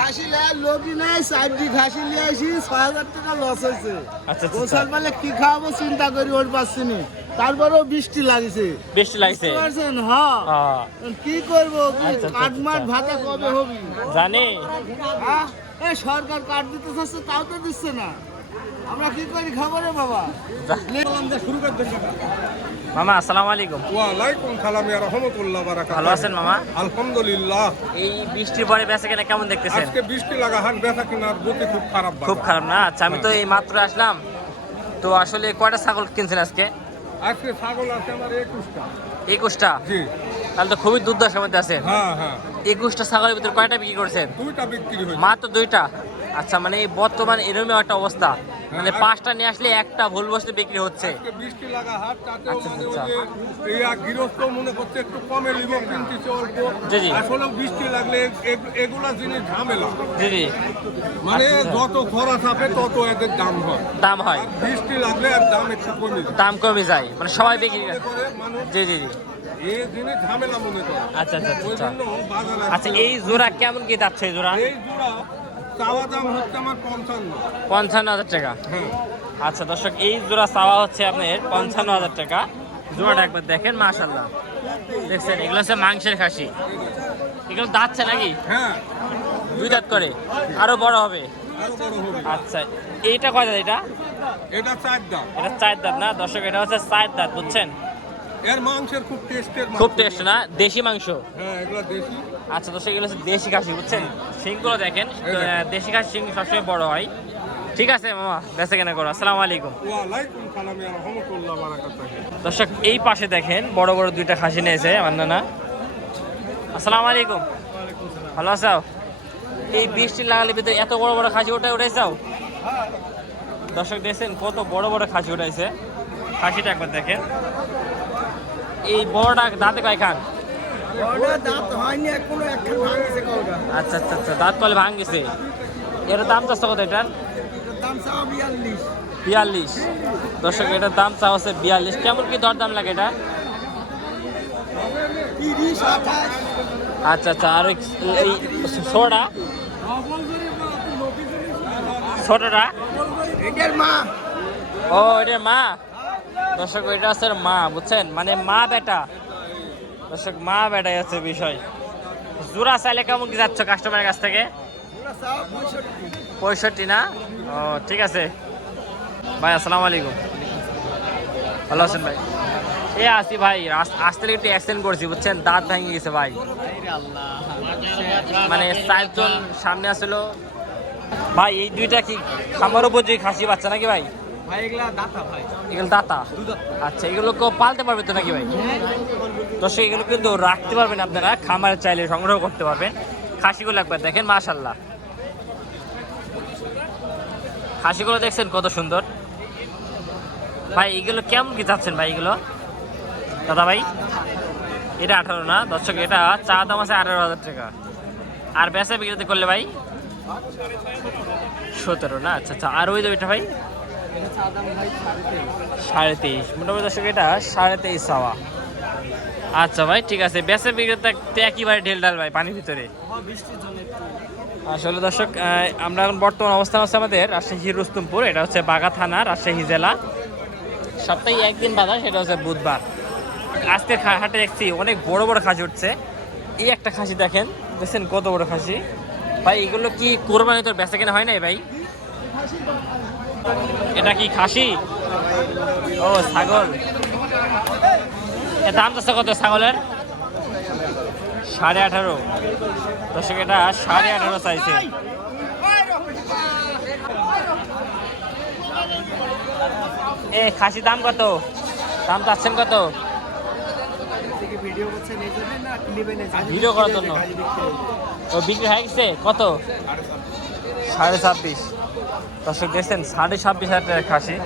ঘাসি লোকই নাই, 4টি ঘাসি নিয়ে আসি, 6,000 টাকা লস হয়েছে। আচ্ছা গোসাল বলে কি খাওয়াবো চিন্তা করি ওর পাচ্ছি না, তারপরেও বৃষ্টি লাগছে। বৃষ্টি লাগছে হ্যাঁ, কি করবো? কাঠমাঠ ভাতা কবে হবি জানি। হ্যাঁ, এই সরকার কাঠ দিতে চাচ্ছে, তাও তো দিচ্ছে না। আমরা কি করি খাবো রে বাবা? শুরু করে দেন কাকা। মামা আসসালামু আলাইকুম। ওয়ালাইকুম সালাম ইয়া রাহমাতুল্লাহ বারাকাতুহু। ভালো আছেন মামা? আলহামদুলিল্লাহ। এই বৃষ্টির পরে বেচা কেনা কেমন দেখতেছেন? আজকে বৃষ্টি লাগা হাট বেচা কেনার গতি খুব খারাপ। খুব খারাপ না? আচ্ছা, আমি তো এই মাত্র আসলাম। তো আসলে কয়টা ছাগল কিনছেন আজকে? আজকে ছাগল আছে আমার 21টা। 21টা? জি। তাহলে তো খুবই দুর্দশার মধ্যে আছেন। হ্যাঁ হ্যাঁ। 21টা ছাগলের ভিতরে কয়টা বিক্রি করছেন? 2টা বিক্রি হয়েছে। মাত্র 2টা? আচ্ছা, মানে এই বর্তমান এরকম একটা অবস্থা, মানে 5টা নিয়ে আসলে একটা ভুল বসতে বিক্রি হচ্ছে। আজকে বৃষ্টি লাগা হাট, তাতেও আচ্ছা, মানে আচ্ছা। ওই যে এই গৃহস্থ মনে করছে একটু কমে নিব, কিনতেছে অল্প। জি, জি। আসলে বৃষ্টি লাগলে এগুলা জিনিস ঝামেলা। জি জি। মানে আচ্ছা। যত খরা থাকে তত এদের দাম হয়। দাম হয়, আর বৃষ্টি লাগলে আর দাম একটু কমে যায়। দাম কমে যায়, মানে সবাই বিক্রি মনে করে মানুষ জি জি জি। এই জিনিস ঝামেলা মনে করে। আচ্ছা আচ্ছা ওই আচ্ছা। জন্য বাজারে আচ্ছা, এই জোড়া কেমন কি যাচ্ছে? এই জোড়া এই জোড়া চাওয়া দাম হচ্ছে আমার 55। 55,000 টাকা? হ্যাঁ। আচ্ছা দর্শক, এই জোড়া চাওয়া হচ্ছে আপনার 55,000 টাকা। জোড়াটা একবার দেখেন, মাশাআল্লাহ। দেখছেন, এগুলো হচ্ছে মাংসের খাসি। এগুলো দাঁতছে নাকি? হ্যাঁ, 2 দাঁত করে? আরো বড় হবে? আরো বড় হবে। আচ্ছা, এইটা কয় দাঁত? এটা এটা 4 দাম। এটা 4 দাঁত না দর্শক? এটা হচ্ছে 4 দাঁত, বুঝছেন? এর মাংসের খুব টেস্টের। খুব টেস্ট না? দেশি মাংস? হ্যাঁ, এগুলো দেশি। আচ্ছা দর্শক, এগুলো হচ্ছে দেশি খাসি, বুঝছেন? শিংগুলো দেখেন, দেশি খাসি শিং সবসময় বড় হয়। ঠিক আছে মামা, বেঁচে কেনা করো। আসসালামু আলাইকুম। ওয়ালাইকুম সালাম ইয়া রাহমাতুল্লাহ বারাকাতুহু। দর্শক, এই পাশে দেখেন বড় বড় 2টা খাসি নিয়েছে আমার নানা। আসসালামু আলাইকুম। ভালো আছো? এই বৃষ্টি লাগালে ভিতরে এত বড় বড় খাসি উঠাইছাও? দর্শক দেখছেন কত বড় বড় খাসি উঠাইছে। খাসিটা একবার দেখেন। এই বড়টা দাঁতে কয় খান? দাঁত হয়নি এখনো, একখান ভাঙছে কলটা। আচ্ছা আচ্ছা আচ্ছা, দাঁত কলে ভাঙ গেছে। এর দাম চাচ্ছে কত এটার? দাম চাওয়া 42। 42? দর্শক, এটার দাম চা হচ্ছে 42। কেমন কি দর দাম লাগে এটা? 30, 28। আচ্ছা আচ্ছা। আর এই ছোটটা? ছোটটা? এটার মা। ও, এটার মা? দর্শক, এটা হচ্ছে মা, বুঝছেন? মানে মা বেটা। দর্শক, মা বেটাই হচ্ছে বিষয়। জোড়া চাইলে কেমন কি যাচ্ছ কাস্টমারের কাছ থেকে? 65 না? ও ঠিক আছে ভাই, আসসালামু আলাইকুম। ভালো আছেন ভাই? এ আছি ভাই, আসতে একটু অ্যাক্সিডেন্ট করছি, বুঝছেন? দাঁত ভেঙে গেছে ভাই। মানে 4 জন সামনে আসলো ভাই। এই 2টা কি খামার উপযোগী খাসি বাচ্চা নাকি ভাই? ভাই এগুলা দাতা ভাই। এগুলো দাতা? আচ্ছা, এগুলো কেউ পালতে পারবে তো নাকি ভাই? দর্শক, এগুলো কিন্তু রাখতে পারবেন আপনারা, খামারে চাইলে সংগ্রহ করতে পারবেন। খাসিগুলো একবার দেখেন, মাশাআল্লাহ। খাসিগুলো দেখছেন কত সুন্দর ভাই। এগুলো কেমন কি চাচ্ছেন ভাই এগুলো দাদা ভাই? এটা 18 না দর্শক? এটা চা দাম আছে 18,000 টাকা। আর বেচা বিক্রিতে করলে ভাই 17 না? আচ্ছা আচ্ছা। আর ওই ওইটা ভাই 23.5 মোটামুটি দর্শক, এটা 23.5 চাওয়া। আচ্ছা ভাই, ঠিক আছে। বেচা বিক্রিতে একেবারে ঢেল ঢাল ভাই, পানির ভিতরে। আসলে দর্শক, আমরা এখন বর্তমান অবস্থান আছে আমাদের রাজশাহী রুস্তমপুর। এটা হচ্ছে বাগা থানা, রাজশাহী জেলা। সপ্তাহে একদিন বাজার, সেটা হচ্ছে বুধবার। আজকের হাটে দেখছি অনেক বড় বড় খাসি উঠছে। এই একটা খাসি দেখেন, দেখছেন কত বড় খাসি ভাই। এগুলো কি কোরবানি তোর বেচা কেনা হয় নাই ভাই? এটা কি খাসি? ও ছাগল। এর দাম চাচ্ছে কত ছাগলের? 18.5। দর্শক, এটা 18.5 চাইছে। এ খাসি দাম কত? দাম চাচ্ছেন কত? ভিডিও করার জন্য? ও বিক্রি হয়ে গেছে কত? 26.5। দর্শক দেখছেন, 26,500 টাকার খাসি,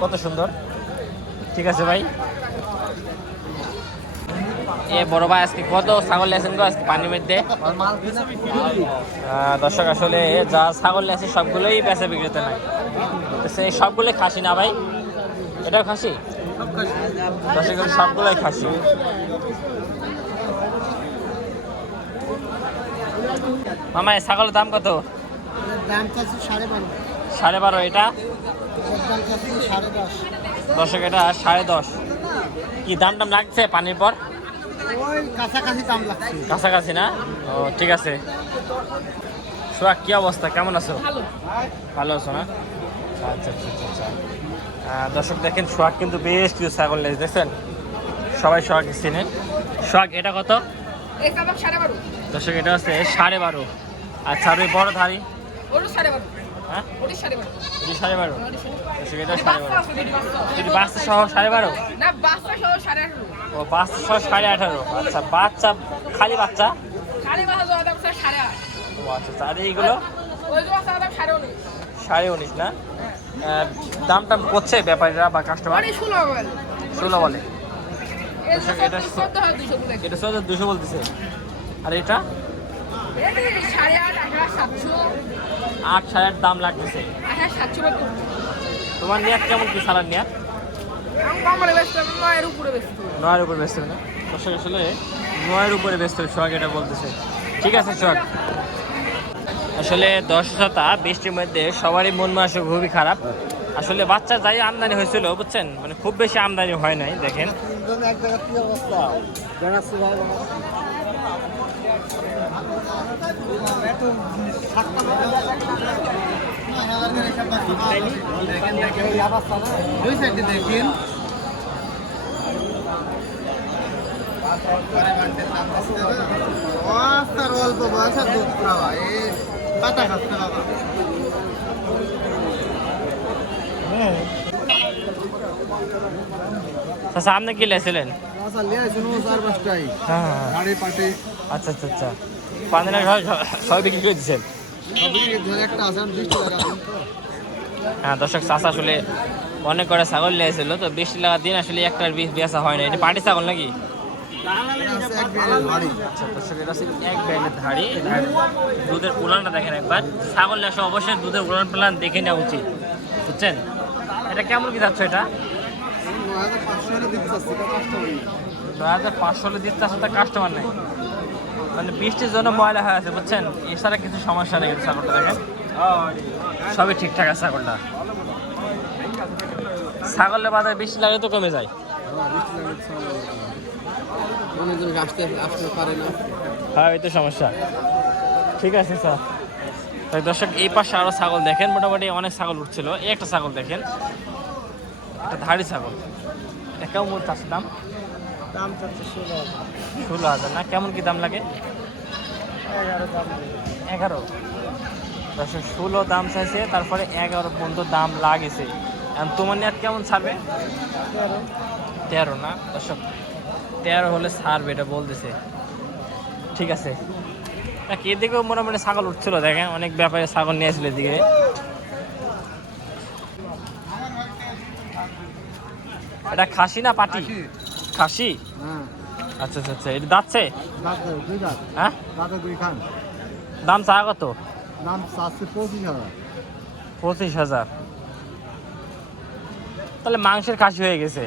কত সুন্দর। ঠিক আছে ভাই। এ বড় ভাই, আজকে কত ছাগল লেছেন গো আজকে পানির মধ্যে? দর্শক, আসলে যা ছাগল লেছে সবগুলোই বেচা বিক্রিতে নাই। সবগুলোই খাসি না ভাই? এটাও খাসি? দর্শক, সবগুলোই খাসি। মামা এই ছাগলের দাম কত? দাম কাছে 12.5। 12.5 এটা? দাম কাছে 10.5। দর্শক এটা 10.5। কি দাম টাম লাগছে পানির পর? ওই কাছাকাছি দাম লাগছে। কাছাকাছি না? ও ঠিক আছে। সোহাগ কি অবস্থা, কেমন আছো? ভালো আছো না? আচ্ছা আচ্ছা আচ্ছা আচ্ছা। দর্শক দেখেন সোহাগ কিন্তু বেশ কিছু ছাগল লেজ দেখছেন, সবাই সোহাগ চিনেন। সোহাগ এটা কত? দর্শক এটা হচ্ছে 12.5। আচ্ছা আর ওই বড় ধারি? হ্যাঁ এটি 12.5। দর্শক এটা 12.5। যদি বাচ্চা সহ 12.5? ও বাচ্চা সহ 18.5। আচ্ছা বাচ্চা, খালি বাচ্চা? ও আচ্ছা আচ্ছা। আর এইগুলো 19.5 না? দাম টাম করছে ব্যাপারীরা বা কাস্টমার? 16 বলে। এটা 14,200 বলতেছে। আর এটা 8.5 দাম লাগতেছে। তোমার নিয়াত কেমন, কি সালার নিয়াত? 9-এর উপরে বেচতে 9-এর উপরে বেচতে হবে না? দর্শক আসলে 9-এর উপরে বেচতে হবে, সোহাগ এটা বলতেছে। ঠিক আছে সোহাগ। আসলে 10 বৃষ্টির মধ্যে সবারই মন মানসিক খুবই খারাপ। আসলে বাচ্চা যাই আমদানি হয়েছিল বুঝছেন, মানে খুব বেশি আমদানি হয় নাই। দেখেন তিনজনে এক জায়গায় কি অবস্থা জানাচ্ছি ভাই। দুই সাইডে দেখেন অল্প বয়সের দুধ খাওয়া পাতা খাচ্ছে বাবা। সামনে কি লেছিলেন? হ্যাঁ আচ্ছা আচ্ছা আচ্ছা। পান্দিনা সবাই বিক্রি করে দিচ্ছেন? হ্যাঁ দর্শক চাষা আসলে অনেক করে ছাগল নিয়েছিল, তো 20 টাকা দিন আসলে একটার বেচা হয় না। এটা পাটি ছাগল নাকি? আচ্ছা দর্শক এটা হচ্ছে এক ব্যাগের ধাড়ি। দুধের উলানটা দেখেন একবার। ছাগল আসে অবশ্যই দুধের উলান প্লান দেখে নেওয়া উচিত বুঝছেন। এটা কেমন কি যাচ্ছে? এটা 9,500 দিতে আসলে তার কাস্টমার নেই, মানে বৃষ্টির জন্য ময়লা হয়ে আছে বুঝছেন। এছাড়া কিছু সমস্যা নেই। ছাগলটা দেখেন সবই ঠিকঠাক আছে। ছাগলের বাজারে বৃষ্টি লাগলে তো কমে যায়। হ্যাঁ এই তো সমস্যা। ঠিক আছে স্যার। তাই দর্শক এই পাশে আরো ছাগল দেখেন, মোটামুটি অনেক ছাগল উঠছিল। এই একটা ছাগল দেখেন, একটা ধাড়ি ছাগল। এটা কেমন চাচ্ছে দাম? 16,000 না? কেমন কি দাম লাগে? 11। দর্শক 16 দাম চাইছে, তারপরে 11 পর্যন্ত দাম লাগেছে। এখন তোমার নিয়ে কেমন ছাড়বে? 13 না? দর্শক 13 হলে ছাড়বে এটা বলতেছে। ঠিক আছে। এদিকেও মোটামুটি ছাগল উঠছিল দেখেন, অনেক ব্যাপারে ছাগল নিয়ে আসলে এদিকে। এটা খাসি না পাটি? খাসি। আচ্ছা আচ্ছা আচ্ছা। এটা দাঁতছে? হ্যাঁ দাম চা কত? দাম 25,000। 25,000। তাহলে মাংসের খাসি হয়ে গেছে।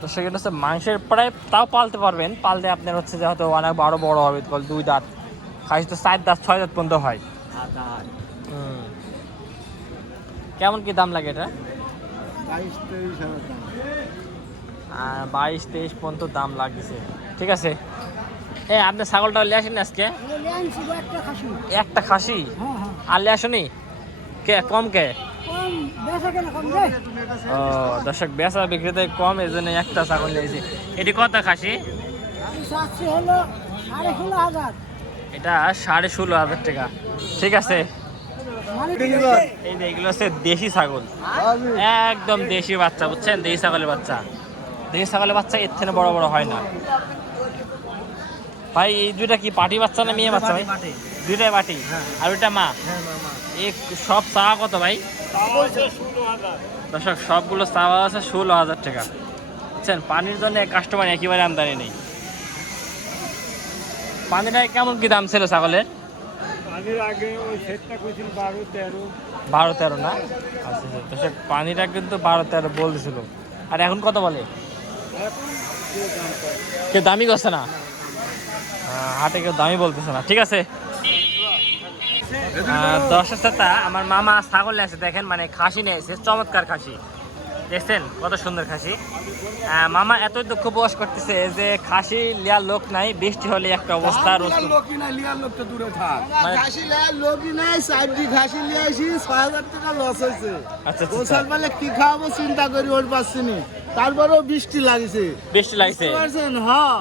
তো সেখানে হচ্ছে মাংসের প্রায় তাও পালতে পারবেন। পালতে আপনার হচ্ছে যে হয়তো অনেক বড় বড় হবে। 2 দাঁত। খাসি তো 4 দাঁত 6 দাঁত পর্যন্ত হয়। কেমন কি দাম লাগে এটা? 22-23 পর্যন্ত দাম লাগছে। ঠিক আছে। আপনি ছাগলটা নিয়ে আসেন আজকে? একটা খাসি আর নিয়ে আসনি কে? কম কে? ও দর্শক বেচা বিক্রিতে কম, এই জন্য একটা ছাগল নিয়েছি। এটি কত খাসি? এটা 16,500 টাকা। ঠিক আছে। এই যে এগুলো হচ্ছে দেশি ছাগল, একদম দেশি বাচ্চা বুঝছেন। দেশি ছাগলের বাচ্চা, দেশি ছাগলের বাচ্চা এর থেকে বড় বড় হয় না ভাই। এই দুইটা কি পাটি বাচ্চা না মেয়ে বাচ্চা ভাই? দুইটাই পাটি। আর ওইটা মা। এই সব চাওয়া কত ভাই? দর্শক সবগুলো চাওয়া আছে 16,000 টাকা বুঝছেন। পানির জন্য কাস্টমার একেবারে আমদানি নেই। পানিটা কেমন কি দাম ছিল ছাগলের? বারো তেরো না? আচ্ছা আচ্ছা। পানিটা কিন্তু 12-13 বলছিল। আর এখন কত বলে? কে দামি করছে না? হাটে কেউ দামই বলতেছে না। ঠিক আছে দর্শক শ্রোতা, আমার মামা ছাগল নিয়ে আছে দেখেন, মানে খাসি নিয়ে এসেছে, চমৎকার খাসি দেখছেন, কত সুন্দর খাসি। মামা এতই দুঃখ প্রকাশ করতেছে যে খাসি লিয়ার লোক নাই, বৃষ্টি হলে একটা অবস্থা। লোকই না, লিয়ার লোক তো দূরে থাক। মানে- খাসি লেয়ার লোকই নাই, 4টি খাসি নিয়ে আসি, 6,000 টাকা লস হয়েছে। আচ্ছা, আচ্ছা। গোসল পালে কি খাওয়াবো চিন্তা করি ওর পাচ্ছি নি, তারপরেও বৃষ্টি লাগছে, বৃষ্টি লাগছে, বুঝতে পারছেন? হ্যাঁ,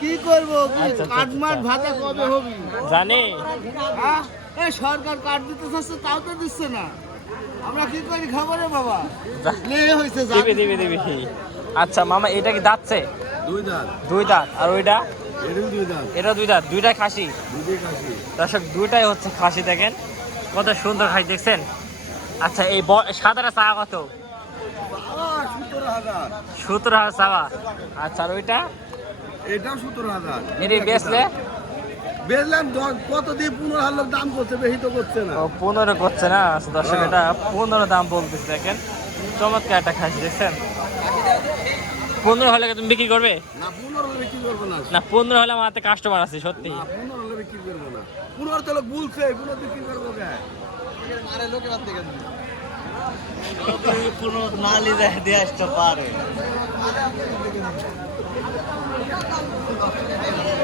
কি করবো, আচ্ছা, আচ্ছা, কাঠমাট আচ্ছা। ভাতা কবে হবি? জানি। হ্যাঁ, এই সরকার কাঠ দিতে চাচ্ছে, তাও তো দিচ্ছে না, আমরা কি করি খাবো রে বাবা? লে হয়েছে দিবি দিবি দিবি। আচ্ছা মামা, এটা কি দাঁতছে? দুই দাঁত, দুই দাঁত। আর ওইটা? এটাও দুই দাঁত, এটা দুই দাঁত, দুইটাই খাসি। দুই খাসি। দর্শক দুইটাই হচ্ছে খাসি, দেখেন কত সুন্দর খাসি দেখছেন। আচ্ছা এই সাদাটা চা কত? 17,000। 17,000 চাওয়া। আচ্ছা আর ওইটা? এটাও 17,000। এটি বেচলে? বেচলাম কত দিয়ে 15,000 লোক দাম করছে, বেশি তো করছে না। ও 15 করছে না। আচ্ছা, দর্শক এটা 15 দাম বলতেছে, দেখেন চমৎকার একটা খাসি দেখছেন। 15 হলে কি তুমি বিক্রি করবে? না 15 হলে বিক্রি করবো না। না 15 হলে আমার হাতে কাস্টমার আছে সত্যি। না 15 হলে বিক্রি করবো না। 15 তো লোক বলছে, 15 বিক্রি করবো কে? আরে লোকে বাদ থেকে কোনো নালি দিয়ে আসতে পারে।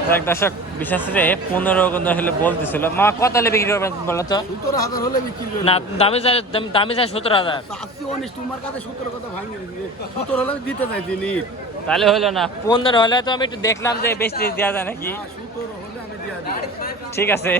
দেখ দর্শক, বিশেষ করে 15 কিন্তু হলে বলতেছিল। মা কত হলে বিক্রি করবেন বলো তো? 17,000 হলে বিক্রি করবো না দামি চাই, দামি চাই 17,000। চাচ্ছি অনিশ, তোমার কাছে 17 কথা ভাঙি দিয়েছি। 17 হলে আমি দিতে চাইছি নি। তাহলে হলো না, 15 হলে তো আমি একটু দেখলাম যে বেশি দেওয়া যায় নাকি। 17 হলে আমি দিয়ে দিই। ঠিক আছে।